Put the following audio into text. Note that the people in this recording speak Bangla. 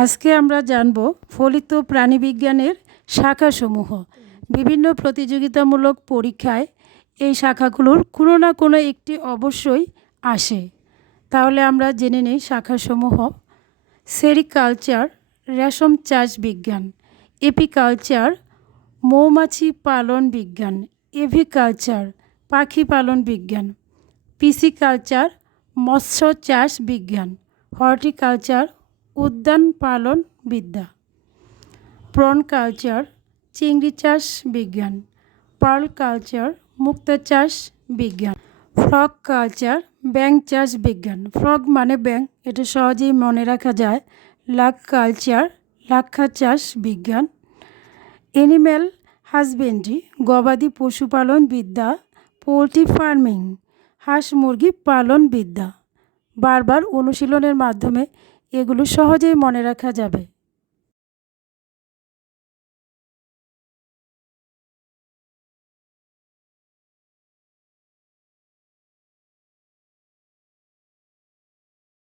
আজকে আমরা জানব ফলিত প্রাণীবিজ্ঞানের শাখাসমূহ। বিভিন্ন প্রতিযোগিতামূলক পরীক্ষায় এই শাখাগুলোর কোনো না কোনো একটি অবশ্যই আসে। তাহলে আমরা জেনে নিই শাখাসমূহ। সেরিকালচার রেশম চাষ বিজ্ঞান, এপিকালচার মৌমাছি পালন বিজ্ঞান, এভিকালচার পাখি পালন বিজ্ঞান, পিসিকালচার মৎস্য চাষ বিজ্ঞান, হর্টিকালচার উদ্যান পালন বিদ্যা, প্রন কালচার চিংড়ি চাষ বিজ্ঞান, পার্ল কালচার মুক্তা চাষ বিজ্ঞান, ফ্রগ কালচার ব্যাঙ চাষ বিজ্ঞান। ফ্রগ মানে ব্যাঙ, এটা সহজেই মনে রাখা যায়। লাক কালচার লাক্ষা চাষ বিজ্ঞান, অ্যানিম্যাল হাজবেন্ড্রি গবাদি পশুপালন বিদ্যা, পোলট্রি ফার্মিং হাঁস মুরগি পালন বিদ্যা। বারবার অনুশীলনের মাধ্যমে এগুলো সহজেই মনে রাখা যাবে।